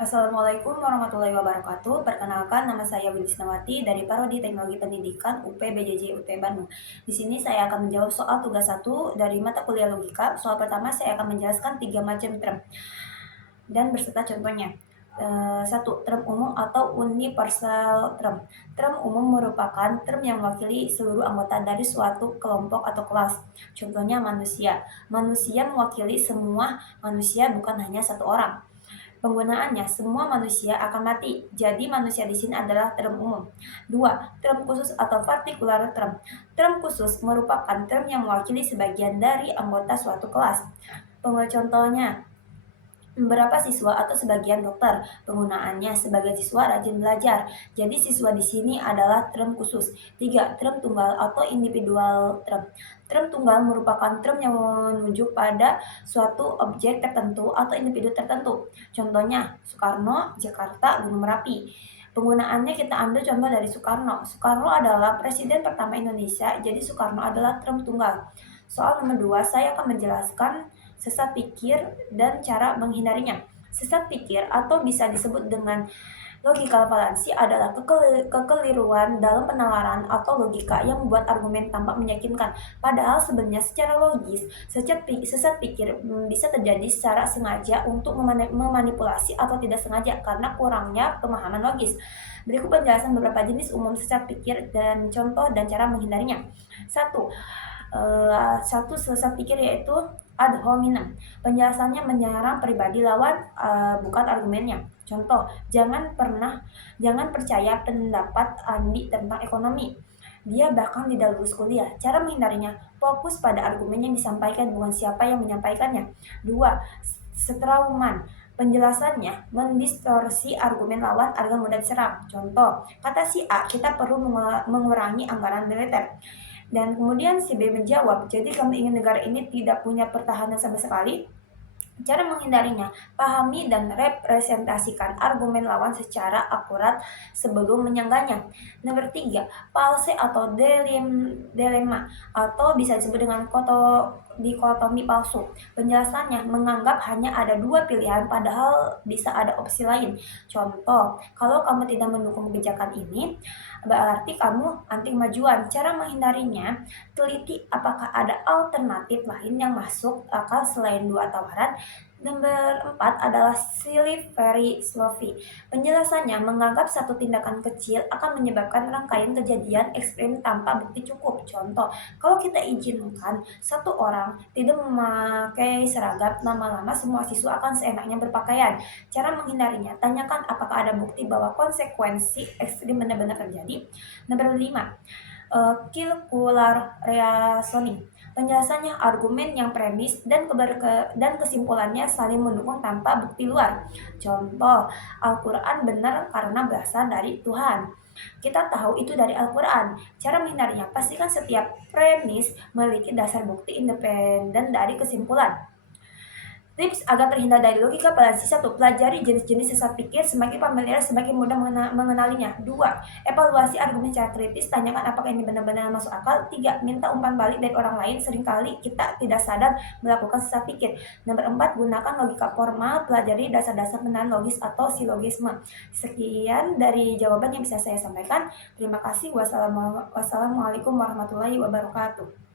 Assalamualaikum warahmatullahi wabarakatuh. Perkenalkan, nama saya Winisnawati dari Prodi Teknologi Pendidikan UP BJJ UT Bandung. Di sini saya akan menjawab soal tugas 1 dari mata kuliah logika. Soal pertama saya akan menjelaskan 3 macam term dan berserta contohnya. 1. Term umum atau universal term. Term umum merupakan term yang mewakili seluruh anggota dari suatu kelompok atau kelas. Contohnya manusia. Manusia mewakili semua manusia, bukan hanya satu orang. Penggunaannya, semua manusia akan mati. Jadi manusia di sini adalah term umum. 2. Term khusus atau particular term. Term khusus merupakan term yang mewakili sebagian dari anggota suatu kelas. Contohnya, beberapa siswa atau sebagian dokter. Penggunaannya, sebagai siswa rajin belajar. Jadi siswa di sini adalah term khusus. 3. Term tunggal atau individual term. Term tunggal merupakan term yang menunjuk pada suatu objek tertentu atau individu tertentu. Contohnya, Soekarno, Jakarta, Gunung Merapi. Penggunaannya kita ambil contoh dari Soekarno. Soekarno adalah presiden pertama Indonesia, jadi Soekarno adalah term tunggal. Soal nomor 2, saya akan menjelaskan sesat pikir dan cara menghindarinya. Sesat pikir atau bisa disebut dengan logical fallacy adalah kekeliruan dalam penalaran atau logika yang membuat argumen tampak meyakinkan. Padahal sebenarnya secara logis, sesat pikir bisa terjadi secara sengaja untuk memanipulasi atau tidak sengaja karena kurangnya pemahaman logis. Berikut penjelasan beberapa jenis umum sesat pikir dan contoh dan cara menghindarinya. 1. Sesat pikir yaitu ad hominem. Penjelasannya menyerang pribadi lawan, bukan argumennya. Contoh, jangan percaya pendapat Andi tentang ekonomi. Dia bahkan tidak lulus kuliah. Cara menghindarinya, fokus pada argumen yang disampaikan, bukan siapa yang menyampaikannya. 2. Setrauman. Penjelasannya mendistorsi argumen lawan agar mudah diserang. Contoh, kata si A, kita perlu mengurangi anggaran militer. Dan kemudian si B menjawab, jadi kamu ingin negara ini tidak punya pertahanan sama sekali? Cara menghindarinya, pahami dan representasikan argumen lawan secara akurat sebelum menyanggahnya. Nomor 3, palse atau dilema atau bisa disebut dengan dikotomi palsu. Penjelasannya menganggap hanya ada 2 pilihan padahal bisa ada opsi lain. Contoh, kalau kamu tidak mendukung kebijakan ini, berarti kamu anti kemajuan. Cara menghindarinya, teliti apakah ada alternatif lain yang masuk akal selain 2 tawaran. Nomor 4 adalah silly very sloppy. Penjelasannya menganggap satu tindakan kecil akan menyebabkan rangkaian kejadian ekstrim tanpa bukti cukup. Contoh, kalau kita izinkan satu orang tidak memakai seragam, lama-lama semua siswa akan seenaknya berpakaian. Cara menghindarinya, tanyakan apakah ada bukti bahwa konsekuensi ekstrim benar-benar terjadi. Nomor 5, circular reasoning. Penjelasannya argumen yang premis dan kesimpulannya saling mendukung tanpa bukti luar. Contoh, Al-Quran benar karena berasal dari Tuhan. Kita tahu itu dari Al-Quran. Cara menghindarinya, pastikan setiap premis memiliki dasar bukti independen dari kesimpulan. Tips agar terhindar dari logika fallacy: 1. Pelajari jenis-jenis sesat pikir, semakin familiar semakin mudah mengenalinya. 2. Evaluasi argumen secara kritis, tanyakan apakah ini benar-benar masuk akal. 3. Minta umpan balik dari orang lain, seringkali kita tidak sadar melakukan sesat pikir. Nomor 4. Gunakan logika formal, pelajari dasar-dasar penahan logis atau silogisme. Sekian dari jawaban yang bisa saya sampaikan. Terima kasih. Wassalamualaikum warahmatullahi wabarakatuh.